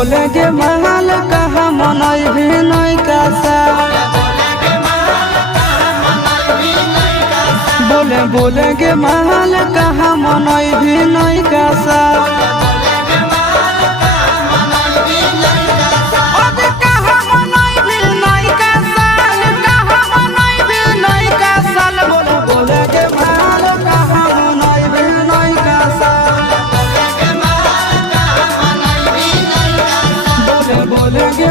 बोले गे महल कहा मनई भी नहीं कासा बोले गे महल कहा मनई भी नहीं कासा बोले गे